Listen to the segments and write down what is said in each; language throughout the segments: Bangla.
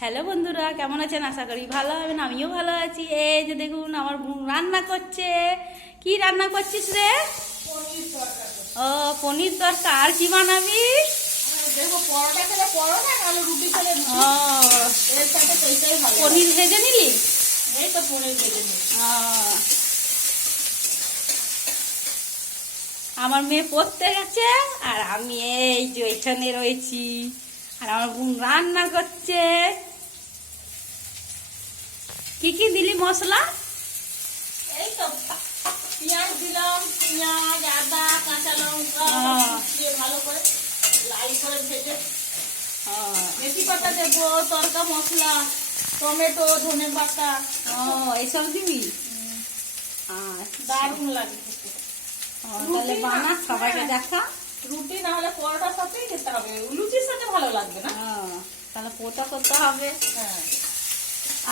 হ্যালো বন্ধুরা, কেমন আছেন? আশা করি ভালো হবেন। আমিও ভালো আছি। এই যে দেখুন, আমার বোন রান্না করছে। কি রান্না করছিস রে? ও, পনির তরকা। আর কি বানাবি? পনির ভেজে নিলি? আমার মেয়ে পড়তে গেছে আর আমি এই যে এখানে রয়েছি, আর আমার বোন রান্না করছে। কি কি দিলি মশলা? এই তো পেঁয়াজ দিলাম, পেঁয়াজ, আদা, কাঁচা লঙ্কা দিয়ে ভালো করে লাল করে ভেজে মেথি পাতা দেবো, তরকা মশলা, টমেটো, ধনে পাতা এইসব দিবি? দারুণ লাগে। তাহলে বানা, সবাইকে দেখা। রুটি না হলে পরোটার সাথেই খেতে হবে, লুচির সাথে ভালো লাগবে না। তাহলে পোটা করতে হবে। হ্যাঁ,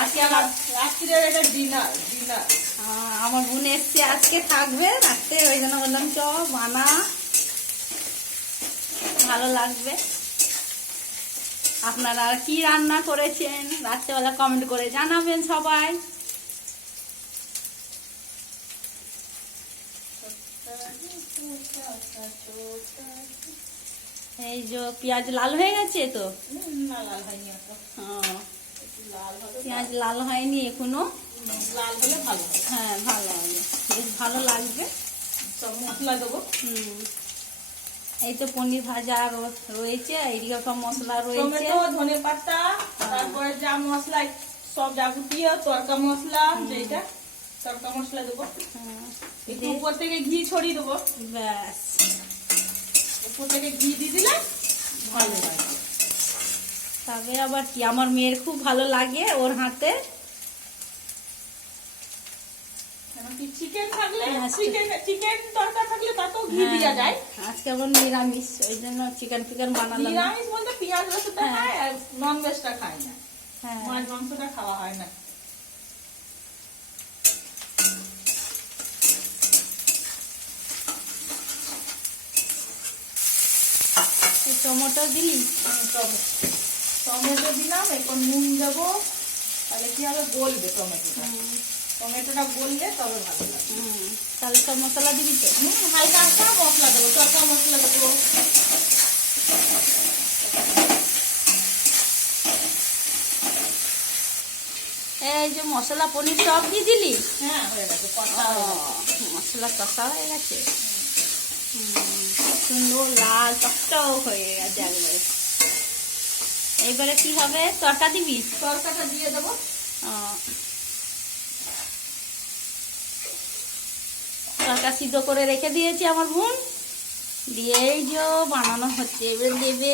আজকে আমার রাত্রির এটা ডিনার। আমার বোন এসছে, আজকে থাকবে রাত্রে, ওই জন্য বললাম চ বানা, ভালো লাগবে। আপনারা আর কি রান্না করেছেন রাত্রেবেলা কমেন্ট করে জানাবেন সবাই। এই যে পেঁয়াজ লাল হয়ে গেছে তো? না, লাল হয়নি এখনো। পেঁয়াজ লাল হয়নি এখনো। লাল হলে ভালো হবে। হ্যাঁ, ভালো হবে, বেশ ভালো লাগবে। সব মশলা দেবো। এই তো পনির ভাজা রয়েছে, এইদিকে সব মশলা রয়েছে। টমেটো, ধনে পাতা, তারপরে যা মশলা সব যাবতীয় তরকা মশলা, যেটা তরকা মশলা দেবো। একটু উপর থেকে ঘি ছড়িয়ে দেবো। ব্যাস, উপর থেকে ঘি দিয়ে দিলে ভালো লাগে। তবে আবার কি, আমার মেয়ের খুব ভালো লাগে ওর হাতে। চিকেন থাকলে, চিকেন তরকা থাকলে তাতেও ঘি দেওয়া যায়। আজকে আবার নিরামিষ, ওই জন্য চিকেন বানালাম। নিরামিষ বলতে পেঁয়াজ রসুনটা খায়, আর নন ভেজটা খায় না। হ্যাঁ, মাছ মাংসটা খাওয়া হয় না। টমেটো দিলি? টমেটো দিলাম, এখন নুন দেবো। তাহলে কি হবে, গলবে টমেটোটা। টমেটোটা গললে তবে ভালো লাগবে। তাহলে সব মশলা দিবি তো? হালকা হালকা মশলা দেবো, তরকা মশলা দেবো। এই যে মশলা পনির সব দিয়ে দিলি? হ্যাঁ, হয়ে গেছে, কষা হয়ে গেছে। মশলা কষা হয়ে গেছে, সুন্দর লাল টকটক হয়ে গেছে একবারে। এবারে কি হবে, তরকা দিবি? তরকাটা দিয়ে দেবো। তরকা সিদ্ধ করে রেখে দিয়েছি আমার বোন, দিয়ে এই যে বানানো হচ্ছে। এবার দেবে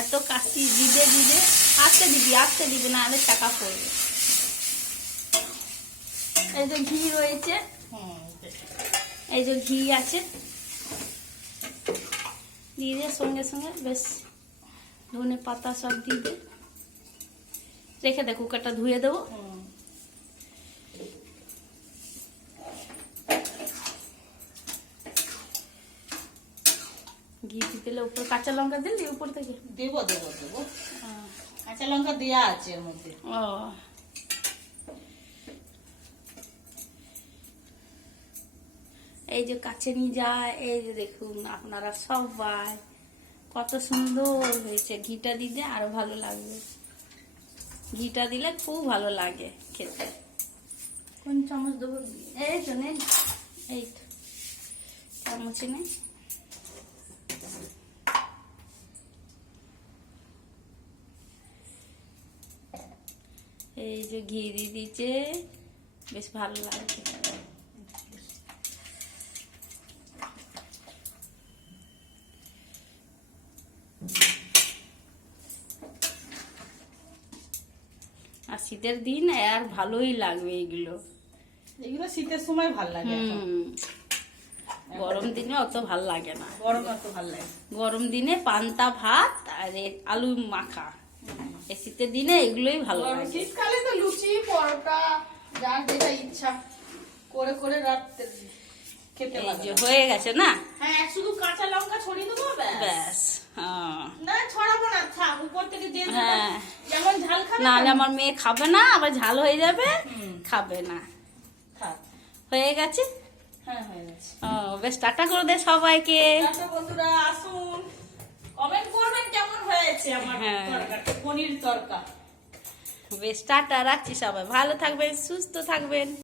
এত কাশি, দিবে আস্তে দিবি না হলে টাকা পড়বে। এই যে ঘি রয়েছে, এই যে ঘি আছে, দিয়ে দে সঙ্গে সঙ্গে। বেশ, ধনে পাতা সব দিয়ে দে, রেখে দে, কুকারটা ধুয়ে দেবো। ঘি দিলে উপর কাঁচা লঙ্কা দিলি উপর থেকে? দেবো। কাঁচা লঙ্কা দেওয়া আছে এর মধ্যে। ও, এই যে কাছে নিয়ে যায়। এই যে দেখুন আপনারা সবাই, কত সুন্দর হয়েছে। ঘিটা দিলে আরো ভালো লাগবে, ঘিটা দিলে খুব ভালো লাগে খেতে। কোন চামচ দেবো? এই তো নেই, এই তো চামচে নেই। এই যে ঘি দিয়ে দিচ্ছে, বেশ ভালো লাগছে। আর শীতের দিন আর ভালোই লাগবে এগুলো শীতের সময় ভালো লাগে। গরম দিনে অত ভাল লাগে না। গরম দিনে পান্তা ভাত আর আলু মাখা, এই শীতের দিনে এগুলোই ভালো লাগে। শীতকালে তো লুচি, পরোটা, যার যেটা ইচ্ছা করে করে রাত্রে খেতে লাগে। হয়ে গেছে না? হ্যাঁ, শুধু কাঁচা লঙ্কা ছড়িয়ে দেবো, ব্যাস। না ছড়াবো না, থাক উপর যে যে হ্যাঁ। যেমন ঝাল খাবে নাহলে আমার মেয়ে খাবে না, আবার ঝাল হয়ে যাবে, খাবে না। থাক। হয়ে গেছে। হ্যাঁ হয়ে গেছে। ও বেশ, টাটা করে দে সবাইকে। টাটা বন্ধুরা, আসুন কমেন্ট করবেন কেমন হয়েছে আমার হ্যাঁ। তরকাটা, পনির তরকা। বেশ, টাটা, রাখছি। সবাই ভালো থাকবেন, সুস্থ থাকবেন।